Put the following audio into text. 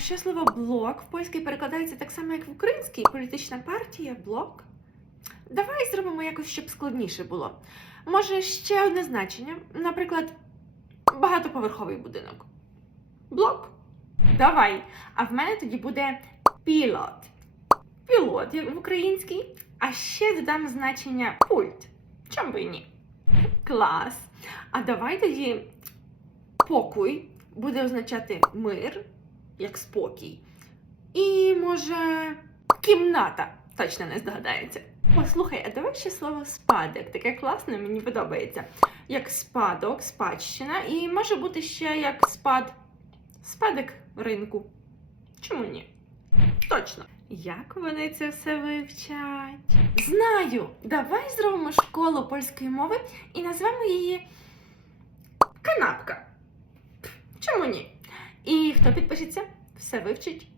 ще слово блок в польській перекладається так само, як в українській політична партія, блок. Давай зробимо якось, щоб складніше було. Може, ще одне значення, наприклад, багатоповерховий будинок. Блок. Давай. А в мене тоді буде пілот. Пілот, як в українській. А ще додам значення пульт. Чом би і ні? Клас. А давай тоді покой буде означати мир, як спокій. І може кімната точно не здогадається. О, слухай, а давай ще слово спадок. Таке класне, мені подобається. Як спадок, спадщина, і може бути ще як спад. Спадок ринку. Чому ні? Точно. Як вони це все вивчать? Знаю! Давай зробимо школу польської мови і назвемо її Канапка. Чому ні? І хто підпишеться, все вивчить